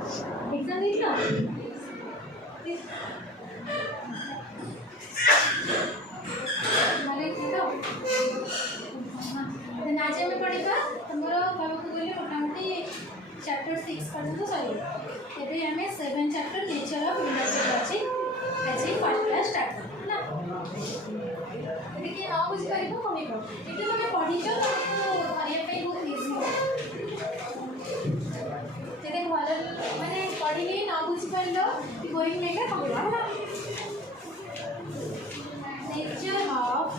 Exam देखना आज आम पढ़ा तुम कहूँ गले मोटामोटी चैप्टर 6 पर्यटन सर एवं आम 7 चैप्टर नेचर ऑफ यूनिवर्सिटी अच्छी आज फर्स्ट क्लास स्टार्ट यदि किए न बुझीपार कम ये तुम पढ़ीच करने बहुत इजी जब भल मैंने पढ़ी न बुझीपार कि बोरिंग नहीं कम nature of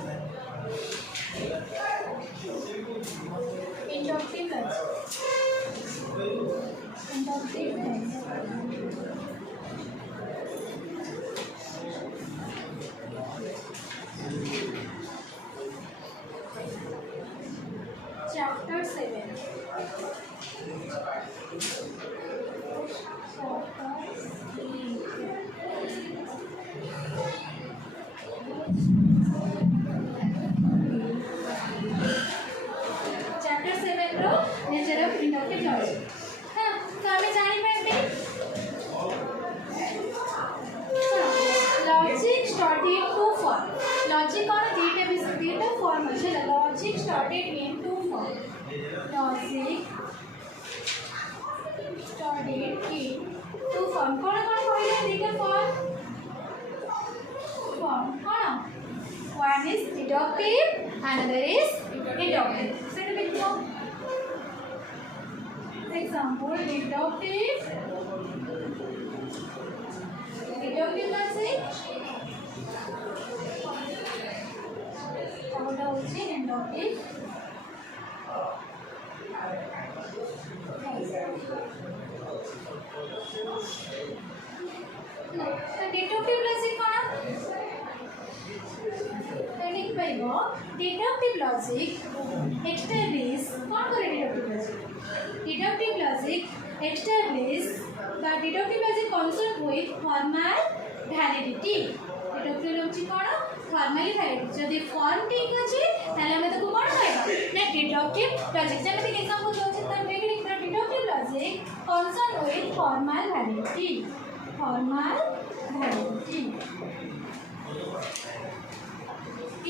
inductive chapter 7 nature of inductive logic है तो आम जानी logic started two form logic कौन दीटा फॉर्म अच्छे logic started in two form logic started in two form कौन कौन कहले दीटा फॉर्म कौन one is deductive another is inductive सेटा लिखो example deductive logic और होची inductive deductive logic कोना लिख पाइबो deductive logic establish कोन करे deductive logic establish the deductive logic concerned with formal validity deductive logic cone formally validity जदि form ठीक अछि ताले हम ताको कोन कहबा ना deductive logic जेमे एग्जांपल दोछि त beginning the deductive logic concerned with formal validity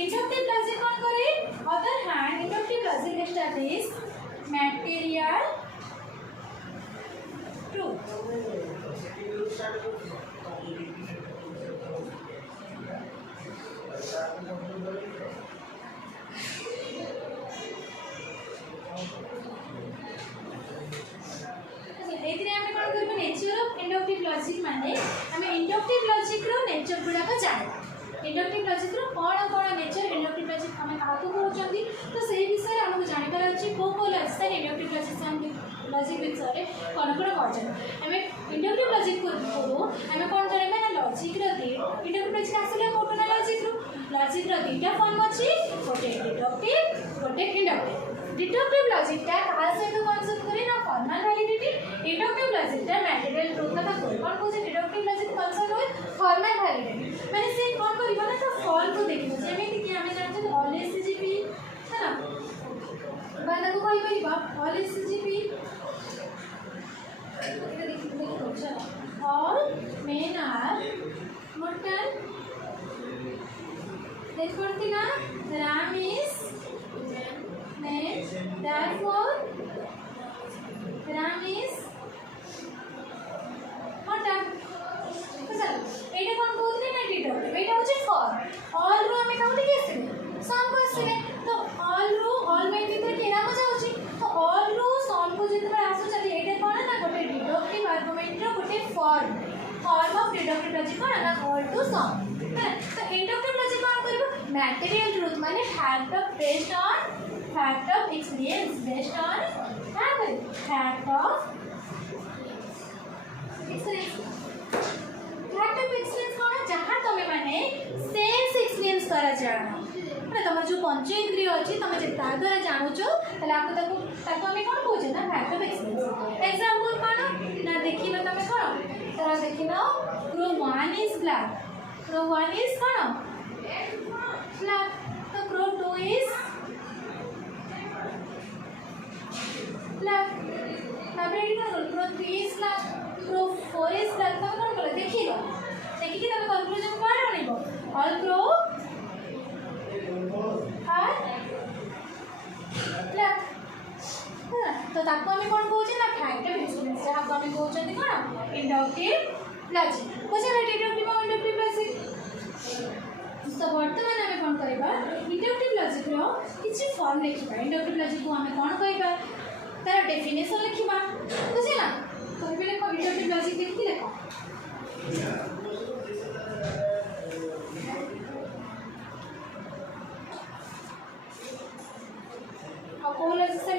inductive logic कोन करे other hand inductive logic establish material truth nature of inductive logic माने हमें इंडक्टिव लॉजिक रो नेचर गुडा का जाने इंडक्टिव लॉजिक रो कोन कोन नेचर इंडक्टिव लॉजिक हमें काको कहउचंदी तो सही विषय हमको जानि पर अछि को लॉजिक इंडक्टिव लॉजिक विषय कोन कोन कहउचन हमें इंडक्टिव लॉजिक को हमें कोन जाने ना लॉजिक रो दे इंडक्टिव लॉजिक आसले कोन लॉजिक रो दीटा फॉर्म अछि गोटे डिडक्टिव गोटे इंडक्टिव डिडक्टिव लॉजिक टा कहा से तो कांसेप्ट करे ना फॉर्मल वैलिडिटी इंडक्टिव लॉजिक टा मटेरियल ट्रूथ का कोन को से डिडक्टिव लॉजिक कांसेप्ट होय फॉर्मल वैलिडिटी माने से कोन करबो ना तो फॉर्म को देखिबो जेमे कि हमें जानते ऑल एसजीपी है ना बाना को कोई परिबा ऑल एसजीपी ये देखिबो चलो ऑल मेन आर मोटल देख पड़ती ना Ram is therefore Ram is what चल एटा कोन कहउतले ना डिडक्टिव एटा होचे फॉर्म ऑल रो हमें काउंट केसे सम को आसले तो ऑल रो ऑल में भीतर केना को जाउची तो ऑल रो सम को जेते आसु चली एटा कोन ना गोटे डिडक्टिव आर्गुमेंट रो गोटे फॉर्म ऑफ डिडक्टिव लॉजिक कोन ना ऑल टू सम तो इंडक्टिव लॉजिक कोन करबो मटेरियल ट्रूथ माने fact of based on fact of experience based on fact of experience कौन जहाँ तुम्हें माने सेंस एक्सपीरियंस द्वारा जानो ना तुम जो पंच इंद्रिय अच्छी तुम जो द्वारा जानूच ताले आपको हमें कौन कहे ना फैक्ट ऑफ एक्सपीरियंस एग्जांपल कौन ना देखिल तुम कौन तारा देखिल रो 1 इज ब्लैक रो 1 इज कौन ब्लैक तो रो 2 is black. Tablet is black. Ro 3 is black. तुम कौन कल देखी देखिए तुम कंक्लूजन कौन आनिब ऑल क्रो आर ब्लैक तो ताको आम कौन कहे ना फैक्ट ऑफ एक्सपीरियंस जहाँ को आम कहते कौन इंडक्टिव लॉजिक बुझे इंडक्टिव और इंडक्टिव लॉजिक तो वर्तमान आम कौन कहवा इंडक्टिव लॉजिक रो किसी फॉर्म लिखा इंडक्टिव लॉजिक को आम कौन कहवा तार डेफिनेशन लिखा बुझे ना तो ये लिख इंडक्टिव लॉजिक लिखी लिख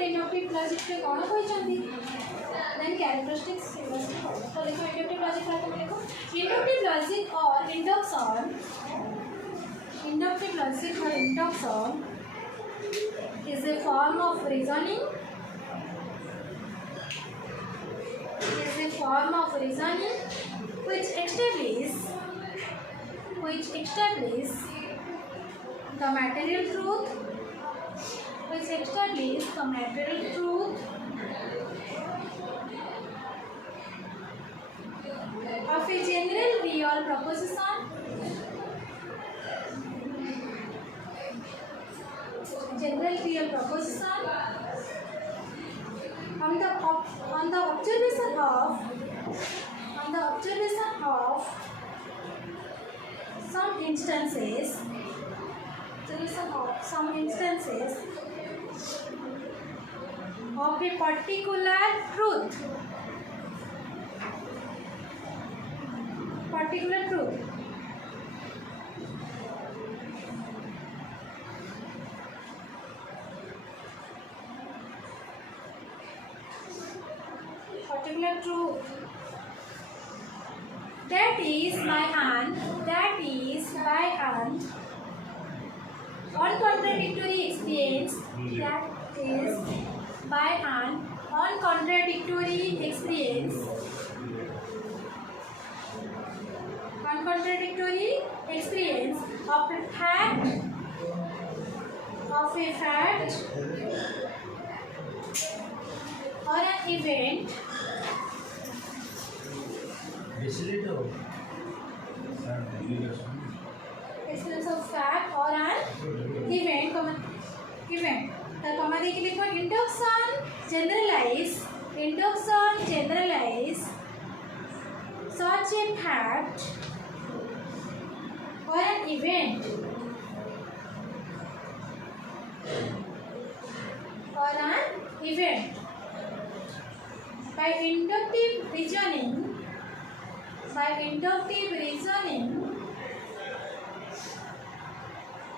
इंडक्टिव लॉजिक के कौन कहते देन कैरेक्टरिस्टिक्स तो लिखो इंडक्टिव लॉजिक प्रथम लिखो इंडक्टिव लॉजिक और induction is a form of reasoning which establish the material truth of a general real proposition on the observation of some instances of a particular truth. That is by an uncontradictory experience. Of a fact or an event. Experience of fact or an event. The comma लिखो induction generalize such a fact or an event by inductive reasoning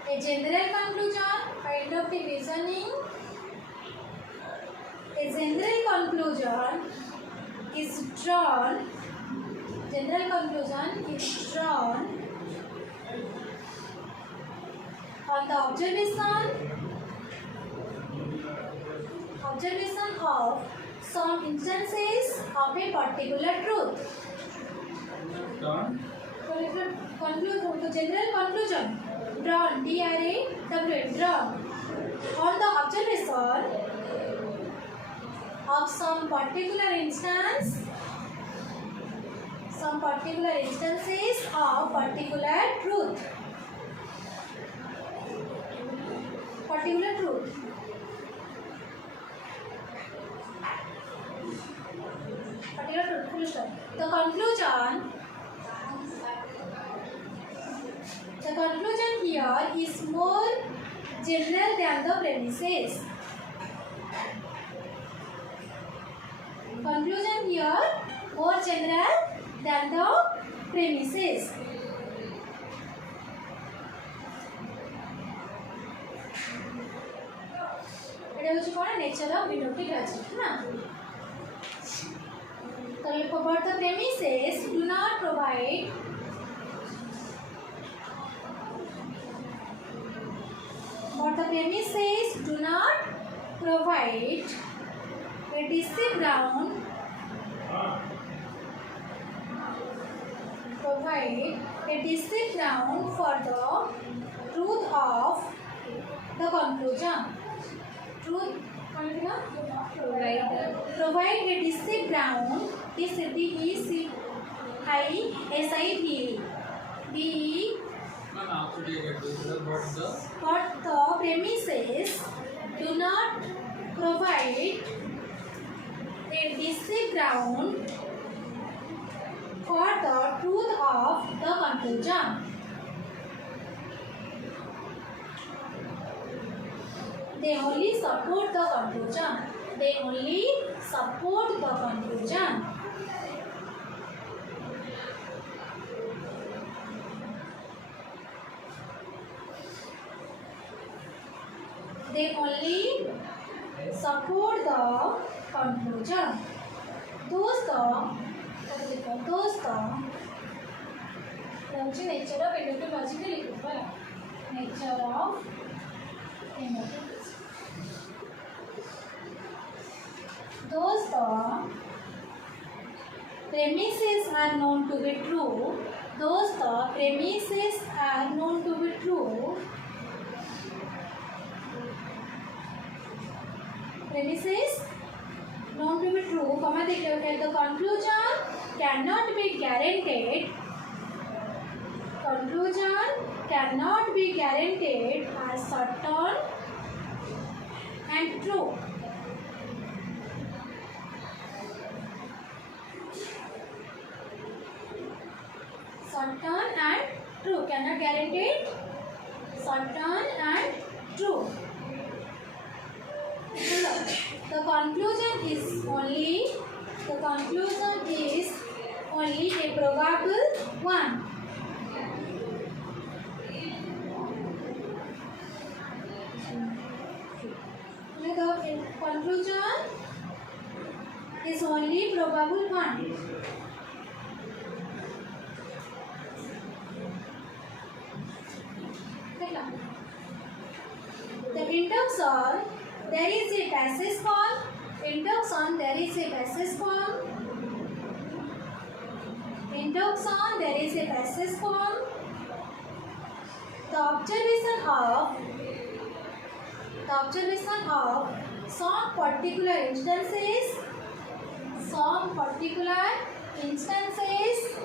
a general conclusion is drawn on the observation of some instances of a particular truth. General conclusion drawn drawn on the observation of some particular instances of particular truth. Full stop. The conclusion here is more general than the premises. এটা হচ্ছে কোন nature of inductive logic না তাহলে for the premises do not provide a decisive ground for the truth of the conclusion. Provide a decisive ground SIDE. The but the premises do not provide a basic ground for the truth of the conclusion. They only support the conclusion. They only support the conclusion. They only support the conclusion. Nature of inductive logic nature of inductive. Those the premises are known to be true. Those the premises are known to be true. Premises known to be true. The conclusion cannot be guaranteed. Conclusion cannot be guaranteed as certain and true. Certain and true cannot guarantee. Certain and true. The conclusion is only a probable one. The conclusion is only probable one. The induction, there is a passage form. Induction, there is a passage form. Induction, there is a passage form. The observation of some particular instances. Some particular instances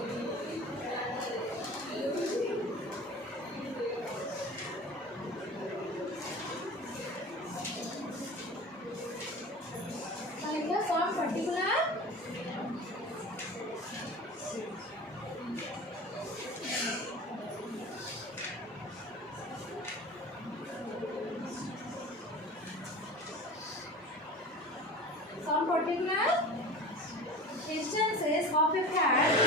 of a fact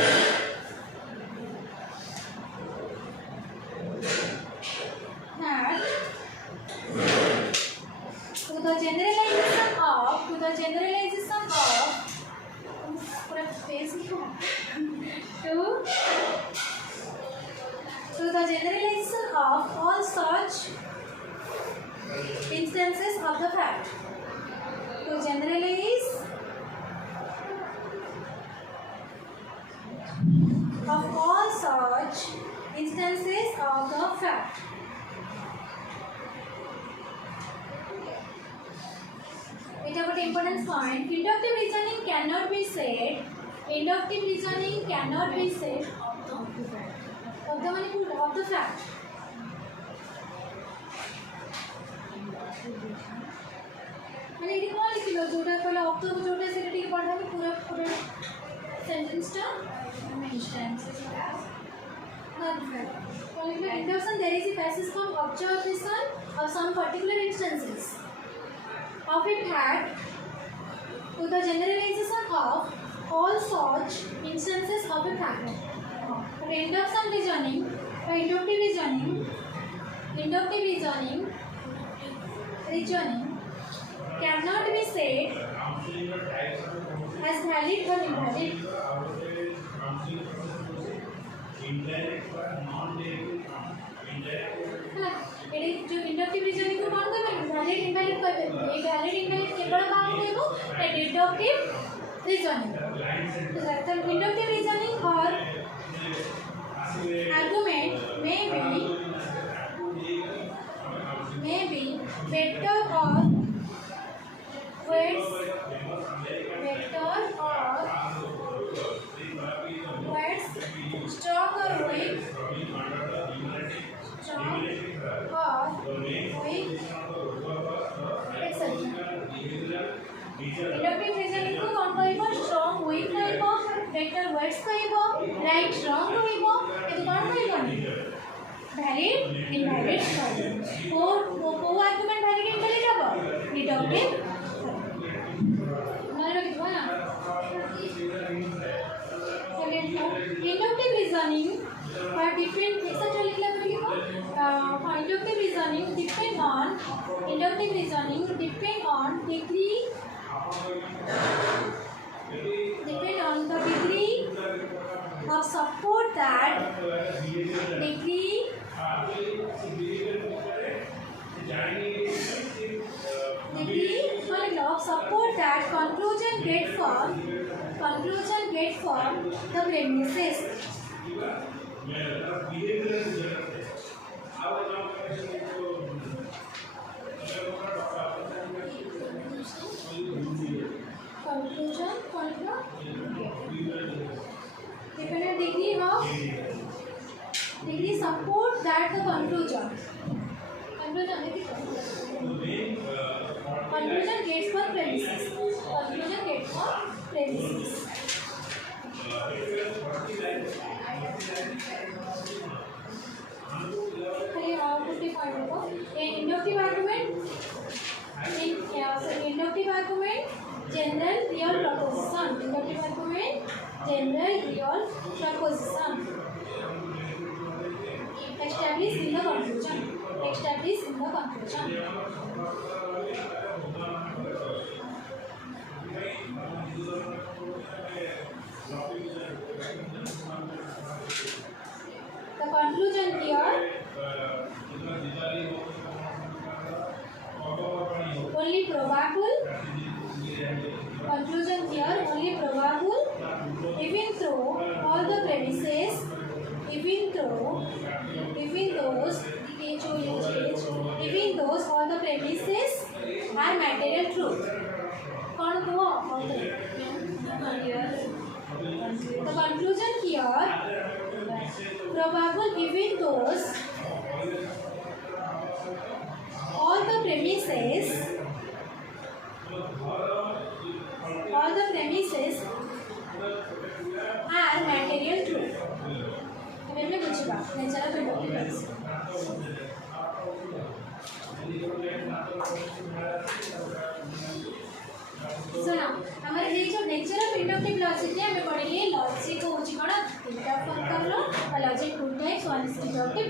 to the generalization of all such instances of the fact. To generalize of all such instances of the fact. It is an important point. Inductive reasoning cannot be said. Inductive reasoning cannot be said of the fact. मैंने ये कौन लिखी लो जोड़ा पहले अब तो जोड़े से रेडी पढ़ा भी पूरा सेंटेंस टा मैं instances induction, there is a passage from observation of some particular instances of a fact to the generalization of all such instances of a fact. Induction reasoning or inductive reasoning cannot be said as valid or invalid. जो inductive reasoning को कौन करेगा valid invalid कर देगा ये valid invalid के बड़ा काम देगा डिडक्टिव रीजनिंग तो इंडक्टिव रीजनिंग और argument may be better or words inductive reasoning को कौन कहबो स्ट्रांग वीक कहबो वेक्टर वर्ड्स कहबो राइट रॉन्ग कहबो ए तो कौन कहबो वैलिड इनवैलिड कहबो को आर्गुमेंट वैलिड इनवैलिड हबो डिडक्टिव माने रखबो ना inductive reasoning are different ऐसा जो लिखला पड़ेगा inductive reasoning depend on degree the degree of support that conclusion get from the premises. Conclusion dependent degree support that the conclusion gets for premises. Inductive argument, general real proposition. Establish in the conclusion. The conclusion here only probable. Even though all the premises, are material truth. The conclusion here probable even those all the premises are material truth. हमें बुझिबा nature of inductive सुना हमारे ये जो nature of inductive logic है हमें पढ़िए logic होची कोन तीनटा प्रकार लो logic two types one is deductive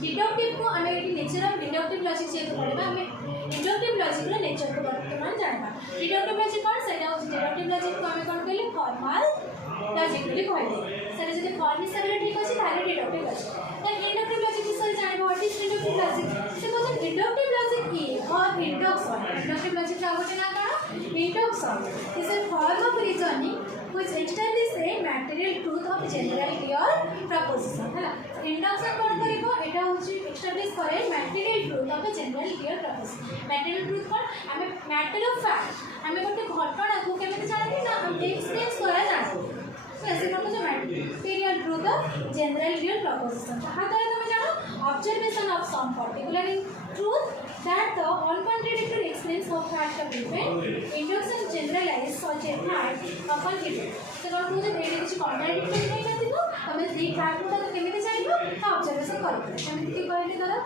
deductive को हमें ये नेचर ऑफ इंडक्टिव लॉजिक से तो पढ़िबा हमें इंडक्टिव लॉजिक रो नेचर को वर्तमान जानबा डिडक्टिव लॉजिक कोन सेटा हो डिडक्टिव लॉजिक को हमें कोन कहले फॉर्मल लॉजिक बोली कहले सेटा जदि फॉर्म हिसाब रे ठीक अछि ताले deductive logic then inductive logic विषय जानबा व्हाट इज इंडक्टिव लॉजिक से कोन इंडक्टिव लॉजिक की और इंडक्शन इंडक्टिव लॉजिक का गोटे ना का induction is a form of reasoning which establishes a material truth of generality or proposition है ना induction कौन करेगा एटा होची establish करे material truth of a generality or proposition material truth कौन हमें matter of fact हमें गोटे घटना को केमिति जाने ना हम एक्सपीरियंस करा जाने ऐसे कौन जो material truth of generality or proposition कहाँ तरह तुम्हें जानो observation of some particular truth that the uncontradictory experience of fact of event induction generalize such a fact upon given so what मुझे देने कुछ contradictory नहीं करती तो हमें ये fact को तो केमिति जानिबो तो observation करो केमिति की कहले करो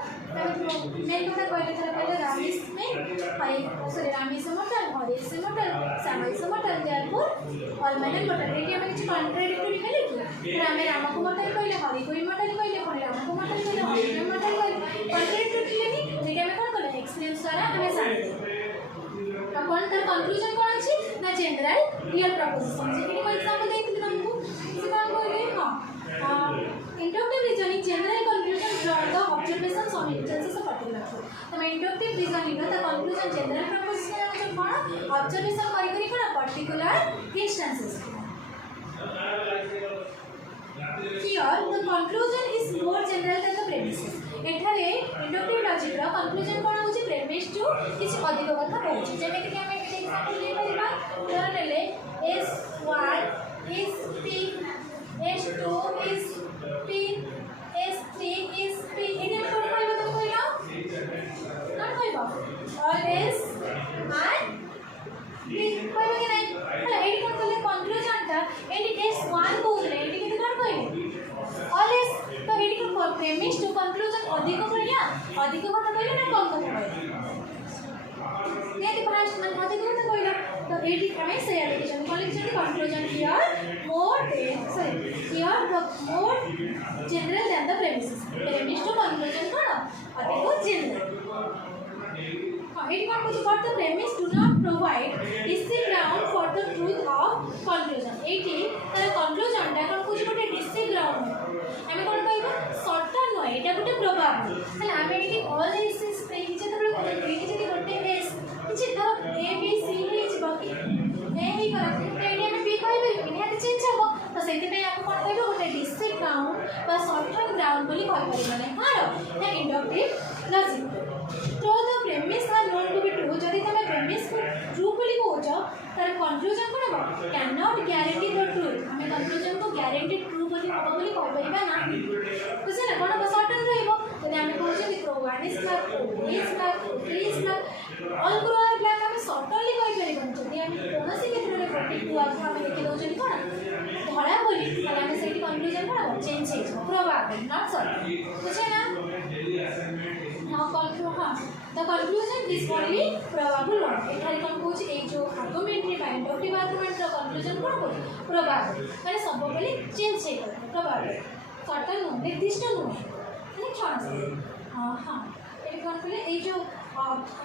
मैं कोटा कहले थरा पहले रामी में पाई सॉरी रामी से मटल हरि से मटल सामाई से मटल therefore all men मटल ये हमें कुछ contradictory कहले कि फिर हमें राम को मटल कहले हरि को मटल कहले कोन राम को मटल कहले हरि को मटल कहले contradictory लेनी जेके हमें कोन कहले एक्सपीरियंस द्वारा हमें जान अपन तर कंक्लूजन कोन अछि ना जनरल रियल प्रोपोजिशन जेके को एग्जांपल देथिले हमको से कोन कहले हां inductive reasoning general conclusion draw the observation on instances of particular truth तो inductive reasoning the conclusion general proposition जो कोन ऑब्जर्वेशन करी करी कोन particular instances here the conclusion is more general than the premises एठारे इंडक्टिव लॉजिक रा conclusion कोन होची प्रेमिस टू किछ अधिक कथा कहूची जेमे कि हमें एग्जांपल ले परिबा उदाहरण ले S1 is P S2 is P S3 is P एने में कोन कहबो तो कहला आम से लिखी कौन लिखी conclusion here more here the more general than the premises premise to conclusion कौन अधिक जनरल ये कौन कुछ but the premise do not provide distinct ground for the truth of conclusion एटी तार कंक्लूजन टा कौन कुछ गोटे डिस्टिंक्ट ग्राउंड आम कौन कहबा सर्टन नुह एटा गोटे प्रोबाबल है आम ये ऑल दिस इज जेतबे ये गोटे एस किसी धर ए बी सी ए ही करेक्ट बी कह निहाती चेंज हम तो से आपको कौन कह गोटे डिस्टिंक्ट ग्राउंड सर्टन ग्राउंड बोली कहीपर हाँ ना इंडक्टिव लॉजिक तो the premise are known to be true जदि तुम प्रेमिस को ट्रू बोली कहूच तार कंक्लूजन कौन हम can not guarantee the truth आम कंक्लूजन को ग्यारंटी ट्रू बोली हम बोली कहीपर ना बुझे ना कौन हम सर्टन रही आम कहते one is black is black three is black all crow are black आम सर्टनली कहीपर जदि आम कौन क्षेत्र में पर्टिकुलर आम देखी दौर कौन धड़ा बोली आम से कंक्लूजन कौन हम चेंज हो प्रोबेबल नॉट सर्टन बुझे ना the conclusion is only probable one एठारे कौन कहूँ ये जो आर्गुमेंटरी इंडक्टिव आर्गुमेंट रो कंक्लूजन कौन कहूँ प्रोबेबल माने सब बोली चेंज हे कर प्रोबेबल सर्टन नुह निर्दिष्ट नुह माने क्षण से हाँ ये कौन कहले ये जो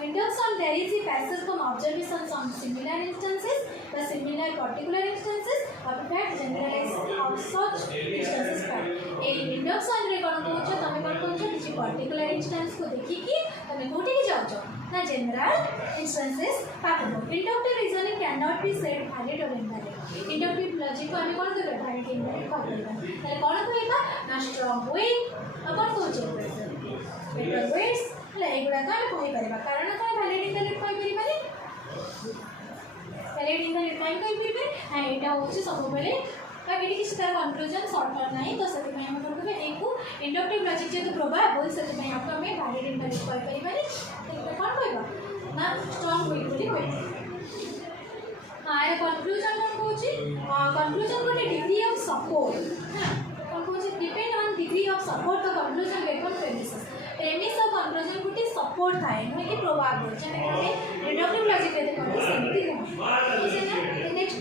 induction there is a passage from observations on similar instances the similar particular instances of fact generalized of such instances fact A induction रे कौन कहूँ तमे कौन कहूँ किसी particular instance को देखी कि तमे कोठी की जाओ ना general instances पाठ inductive reasoning cannot be said valid or invalid inductive logic को हमें कौन कर valid invalid कौन करेगा ताले कौन कहेगा ना strong way और कौन कहूँ better ways एगुड़ा कहीपर कारण कौन भैलिड इनवैलिड कहीपर भैलिड इनवैलिड कहीपर हाँ यहाँ हूँ सब ये किसी तार कंक्लूजन सर्टन ना तो से कौन करेंगे एक इंडक्टिव लॉजिक जेहतु प्रोबेबल से आम भैलिड इनवैलिड कहीपर कौन कह ना स्ट्रॉन्ग विल बोली हाँ ये कंक्लूजन कौन कहूँ कंक्लूजन गोटे डिग्री ऑफ सपोर्ट कौन कहूँ depend on degree of support the conclusion बेकन प्रेमिसेस प्रेमिस और कंक्लूजन गोटे सपोर्ट थाए नुहे कि प्रोबेबल जैसे इंडक्टिव लॉजिक रे देखो सेमती नुह नेक्स्ट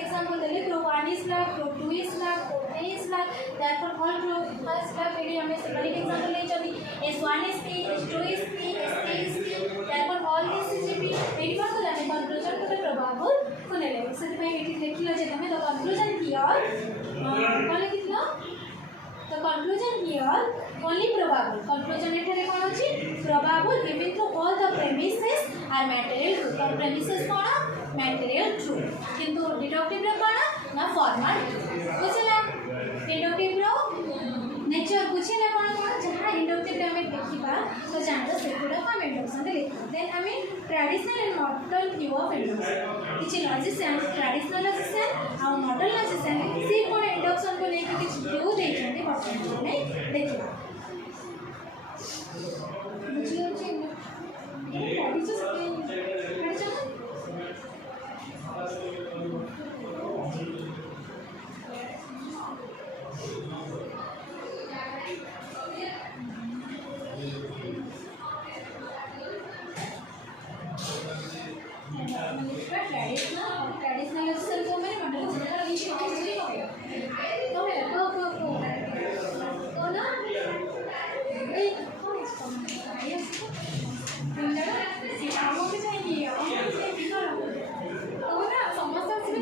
एग्जांपल देले pro 1 is black pro 2 is black pro 3 is black therefore all pro is black एडी हमें सिंपल एग्जांपल ले जदी s1 is p s2 is p s3 is p therefore all this is p एडी पर तो हमें conclusion को probable को ले ले से पे एडी लिखिलो जे हमें द कंक्लूजन हियर कौन लिखिलो the conclusion here only probable conclusion एठारे कौन अछि probable even though all the premises are material true the premises कौन material true किंतु deductive रे कौन ना formal बुझला deductive रो nature बुझिना कौन कौन जहाँ inductive रे हमें देखिबा तो जानबो सेगुडा हम induction रे लिखबो then हमें traditional and modern view of induction किछि logician traditional logician और modern logician से कौन induction को लेके किछि view देछन्ते वर्तमान में देखिबा बुझियो जे ये पॉलिसिस के ट्रेडिशनल लॉजिक को मैंने मॉडल जनरल इशू तो है तो ना ए कौन इसको हम भी चाहिए तो ना समस्या से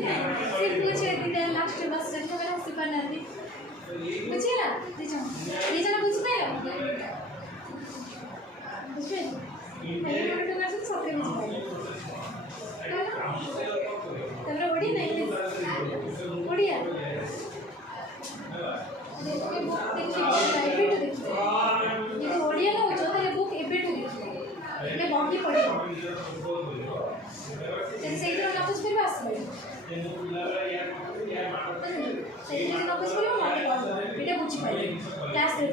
सिर्फ कुछ दिन लास्ट बस से तो मेरा सिपर नहीं बुझे ना ये जना बुझ पे बुझे पहले मॉडल में से सब बुझ पाए तमरा बड़ी नहीं बढ़िया देखिए बुक देखिए एबेटू देखिए ये ओडिया ना जो तेरे बुक एबेटू देखिए मैं बाकी पढ़ी जैसे इधर ना कुछ फिर बस से इधर ना कुछ फिर माटे पढ़ बेटा बुझ पाए क्लास रे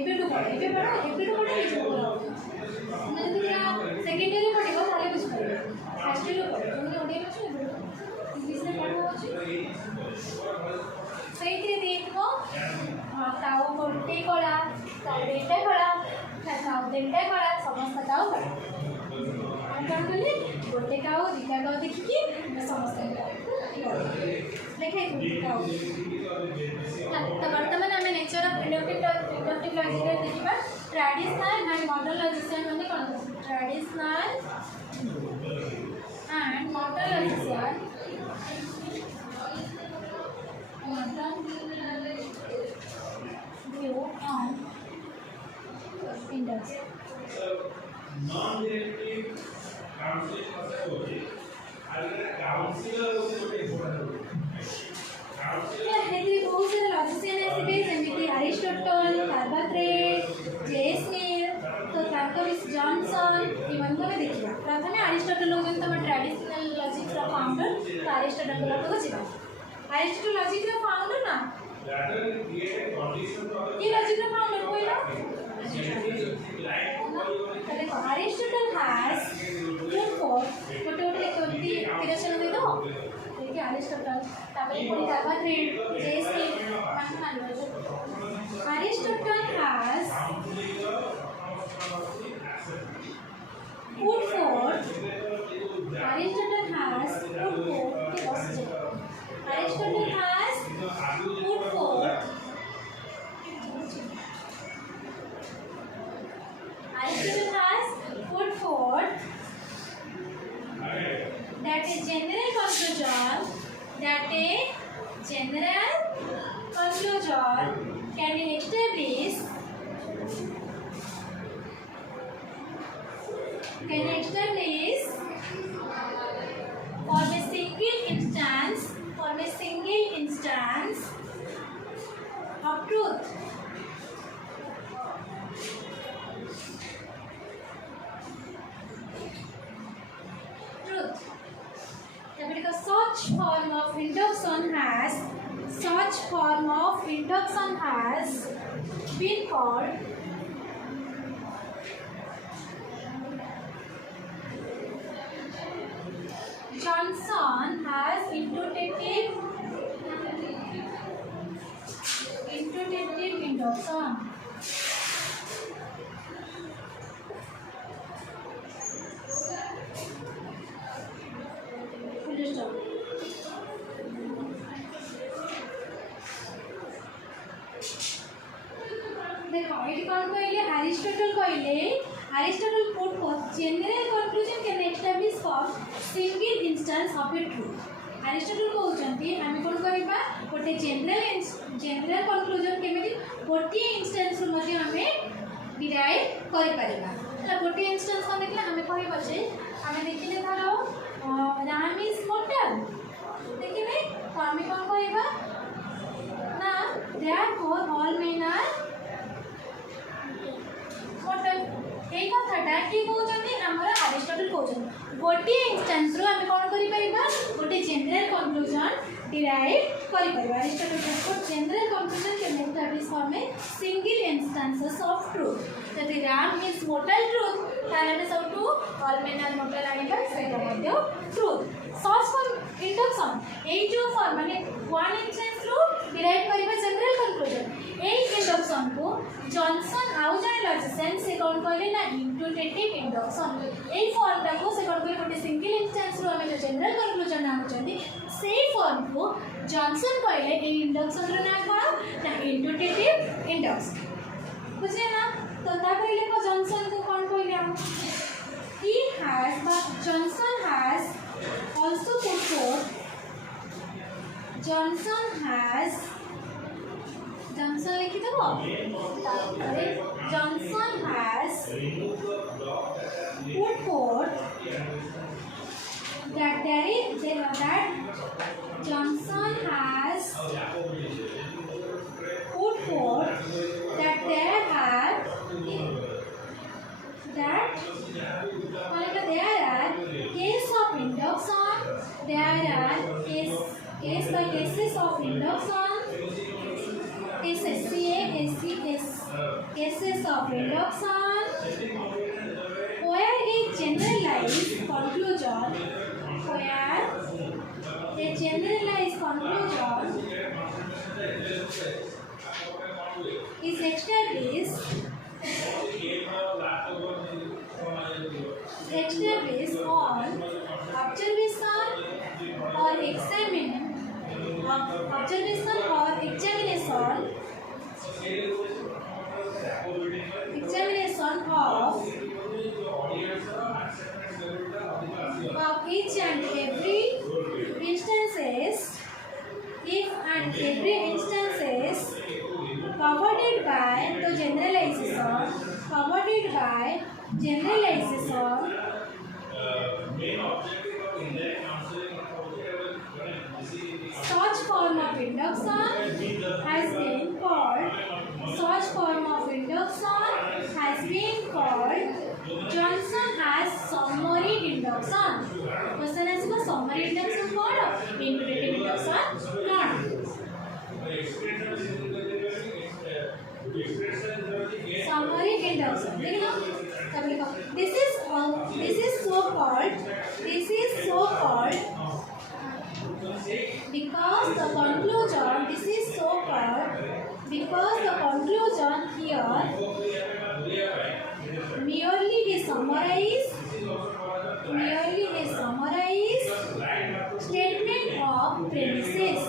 एबेटू पढ़ एबेटू पढ़ ये जो मैं तो सेकंड ईयर पढ़िबो ताले बुझ पाए फर्स्ट ईयर पढ़ तुमने ओडिया में छे इंग्लिश में पढ़ो अछि सही देखो ताऊ गोटे कला ताऊ बेटे कला ताऊ देटे कला समस्त ताऊ कला कौन कले गोटे काउ दुटा काउ देखिए समस्त देखे काउ तो बर्तमान आम नेचर ऑफ इंडक्टिव लॉजिक देखा ट्रेडिशनल एंड मॉडर्न लॉजिशियन मैंने कौन traditional and modern logician view on index non-directive counseling কথা বলি আর এটা কাউন্সিলর ଗୋଟେ important हेती बहुत सारे लॉजिशियन आसीबे जेमिति अरिस्टोटल कार्बोथ्रेट जेस्मिल तो ताकरिस जॉनसन इवन को देखिबा प्रथमे अरिस्टोटल लोगन तम ट्रेडिशनल लॉजिक रा फाउंडर तो अरिस्टोटल को जिबा अरिस्टोटल लॉजिक रा फाउंडर ना ये लॉजिक रा फाउंडर कोइला देखो Aristotle has put forth what लिखोती क्रिएशन दे दो देखिए अरिस्टोटल तापर पूरी कार्बोथ्रेट जेस्मिल Aristotle has put forth Aristotle has put forth that a general conclusion can be established for a single instance of truth. Because such form of induction has been called Johnson has intuitive induction. देखो ये कौन कहले Aristotle put forth general conclusion can establish for single instance of a truth. Aristotle कहउचंती हम कोन करबा गोटे general conclusion केमिति गोटे instance रो मध्ये हमें डिराइव करि परिबा मतलब गोटे इंस्टेंस कोन देखले हमें कहबा जे हमें देखिले धरो राम इज mortal देखिले तो हमें कोन कहबा ना therefore all men are mortal এই কথাটা কি कहउचंती हमरा अरिस्टोटल कहउचंती गोटे इंस्टेंस रो हम कोन करि परिबा गोटे जनरल कंक्लूजन डिराइव करि परिबा अरिस्टोटल को जनरल कंक्लूजन के method is form a single instances of truth यदि राम इज मोर्टल ट्रुथ ताले सब to all men are mortal आनिबा सेटा मध्ये ट्रुथ सॉस फॉर इंडक्शन ए जो फॉर्म माने वन इंस्टेंस रो डिराइव परिबा जनरल कंक्लूजन ए इंडक्शन को जॉनसन आउ जने लॉजिशियन से कोन कहले ना इंट्यूटिव इंडक्शन ए फॉर्म को से कोन कहले गोटे सिंगल इंस्टेंस रो हमें जो जनरल कंक्लूजन आउचंदी से फॉर्म को जॉनसन कहले ए इंडक्शन रो ना कोन ना इंट्यूटिव इंडक्शन बुझे ना तो ता कहले को जॉनसन को कोन कहले हम he has but Johnson has also put forth Johnson लिखी दो Johnson has put forth that Johnson has put forth that there are cases of induction, cases of induction, cases of induction, where a generalized conclusion is established establish on observation or examination of each and every instances, if and every instances covered by the generalization, such form of induction has been called Johnson has summary induction. Question is summary induction what? Intuitive induction not. Summary induction. This is so called because the conclusion here merely is summarize statement of premises.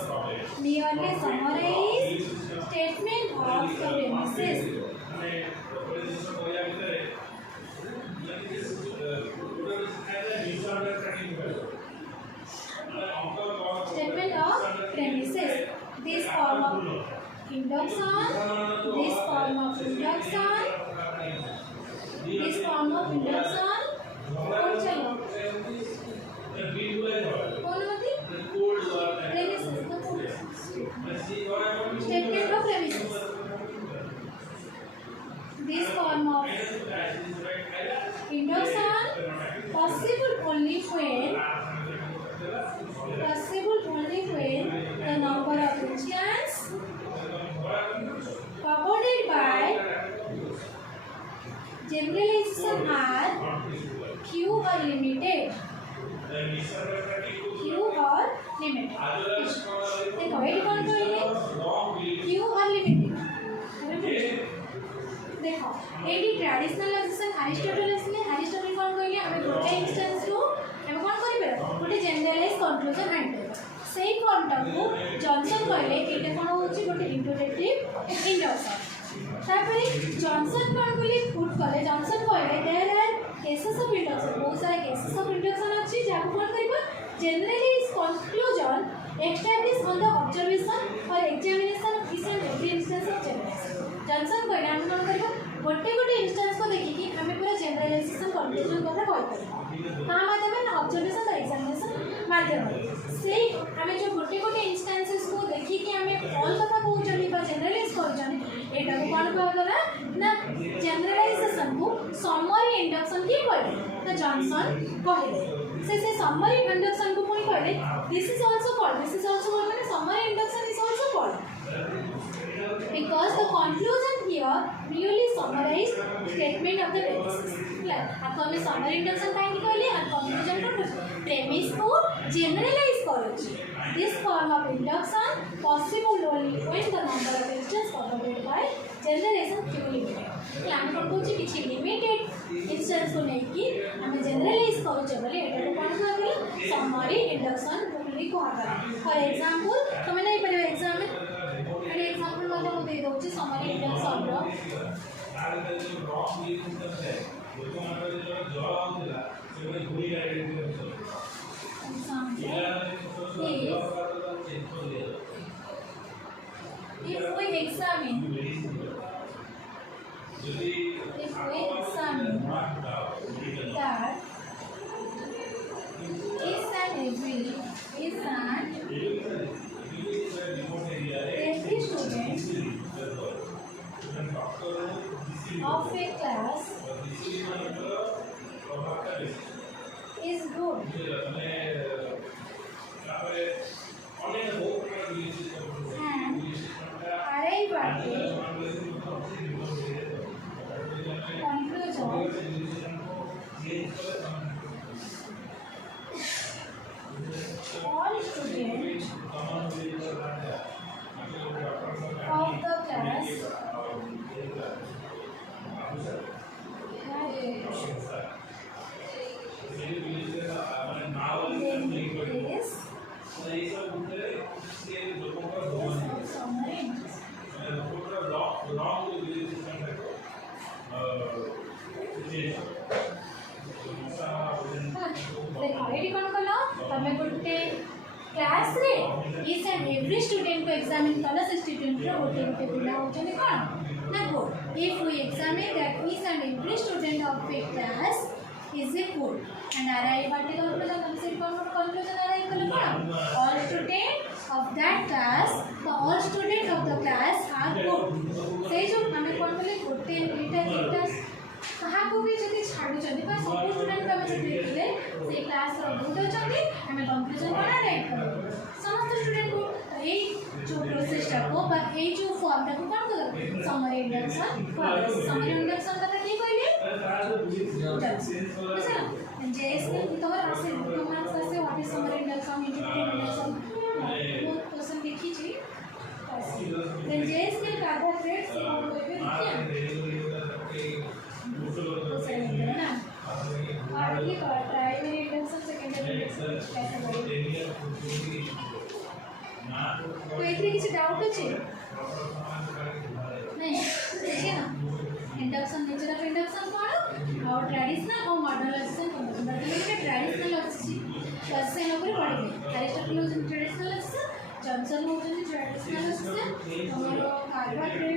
This form of induction और चलो कौन होती premises statement of premises. This form of induction possible only when the number of instances covered by generalization are few or limited. देखो ये कौन करेंगे few or limited. देखो ये ट्रेडिशनल लॉजिक अरिस्टोटल कौन कहले हमें गोटे इंस्टेंस रो हम कौन करि परबो गोटे जनरलाइज कंक्लूजन आइटे सेही फॉर्मटा को जॉनसन कहले एटा कोन होची गोटे इंट्रोडक्टिव इंडक्शन तापरे जॉनसन कौन कहले पुट करे जॉनसन कहले there are cases of induction बहुत सारे केसेस ऑफ इंडक्शन अछि जाको कौन करबो generalise conclusion establish on the observation और examination of each and every instance of generalisation Johnson कहले हम कौन करबो गोटे इंस्टेंस को देखि कि हमें पूरा जनरलाइजेशन कंक्लूजन कथा कहि परबो का माध्यम में ऑब्जर्वेशन और एग्जामिनेशन माध्यम से हमें जो गोटे इंस्टेंसेस को देखि कि हमें ऑल कथा कहउचनी बा जनरलाइज करउचनी एटा को कोन कहला ना जनरलाइजेशन को समरी इंडक्शन की कहले ना जॉनसन कहले से समरी इंडक्शन को कोन कहले दिस इज आल्सो कॉल्ड माने summary induction is also called because the conclusion here merely summarized statement of the premises. आपको हमें summary induction काहे की कहले और conclusion को premise को generalize करूची. This form of induction possible only when the number of instances covered by generalization few limited. कि हम कौन कुछ किछि limited instance को नहीं कि हमें generalize करूचे बोले एटा को कौन कहले summary induction बोली को आकर. For example तुम्हें नहीं पढ़े एग्जाम में एन एग्जांपल मतलब दे दो जे समरी इंडक्शन रो if we examine that every student of a class is good and arrive at a conclusion all students of the class तमे गोटे क्लास रे ईच एंड एवरी स्टूडेंट को एग्जामिन कला से स्टूडेंट रो गोटे गोटे पिला होचने कोन ना good if we examine that each and every student of a class is a good and arrive at the conclusion of the conclusion arrive कल कोन all student of that class the all student of the class are good से जो हमें कोन बोले गोटे एटा एटा कहा को भी जदी छाडू चंदी पर सब स्टूडेंट को हमें देखले से क्लास रो गुड अचंदी हमें कंक्लूजन कोन राइट कर समस्त स्टूडेंट को ए जो प्रोसेस टा को बा ए जो फॉर्म टा को कोन कर समरी इंडक्शन का की कहले JS के तो ऐसे मार्क्स ऐसे what is summary induction induction बहुत क्वेश्चन देखी जी देन JS के कार्बोहाइड्रेट से हम कोई भी देखिए ना और ये प्राइमरी इंडक्शन सेकेंडरी इंडक्शन कैसे करेंगे तो इतने किसी डाउट है नहीं देखिए ना इंडक्शन नेचर ऑफ इंडक्शन कौन और ट्रेडिशनल और मॉडर्न लॉजिक को मतलब कि ट्रेडिशनल लॉजिक से लोग पढ़े एरिस्टोटल होजन ट्रेडिशनल लॉजिक जॉनसन होजन ट्रेडिशनल लॉजिक और कार्बोहाइड्रेट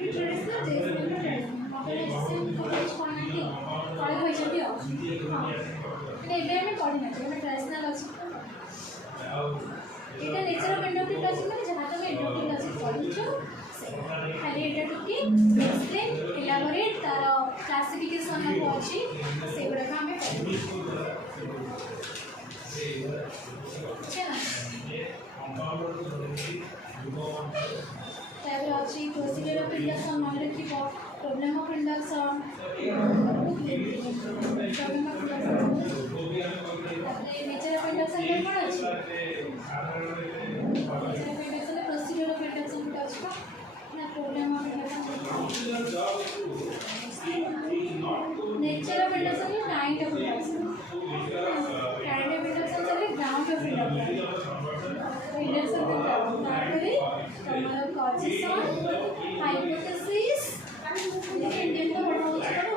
भी ट्रेडिशनल जैसे मॉडर्न लॉजिक कौन है पढ़े हुए चलती हो एबे में पढ़ी ना चाहिए ट्रेडिशनल लॉजिक এটা নেচার অফ ইন্ডাকটিভ লজিক মানে যাহা তুমি ইন্ডাকটিভ লজিক পড়িছো খালি এটা টুকি এক্সপ্লেন এলাবোরেট তার ক্লাসিফিকেশন অফ আছে সেগুলো আমি পড়ি তারপরে আছে প্রসিডিউর অফ ইন্ডাকশন মানে লিখিব problem of induction nature of induction में पढ़ा अछि नेचर ऑफ इंडक्शन में प्रोसीजर ऑफ इंडक्शन का अछि ना problem of induction nature of induction में काइंड ऑफ इंडक्शन चले ग्राउंड ऑफ इंडक्शन इंडक्शन को बात करें हमारा कॉजेस ऑफ हाइपोथेसिस इंडियन का पढ़ा होता है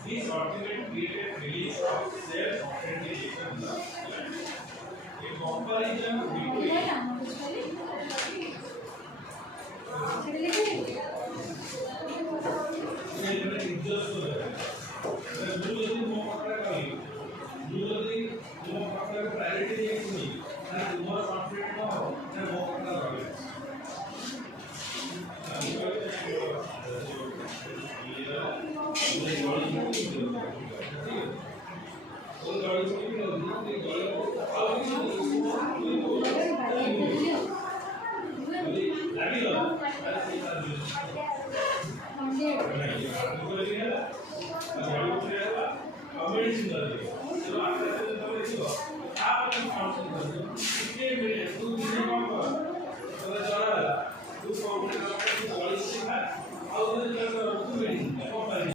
These articles created release of self-authentication. A comparison between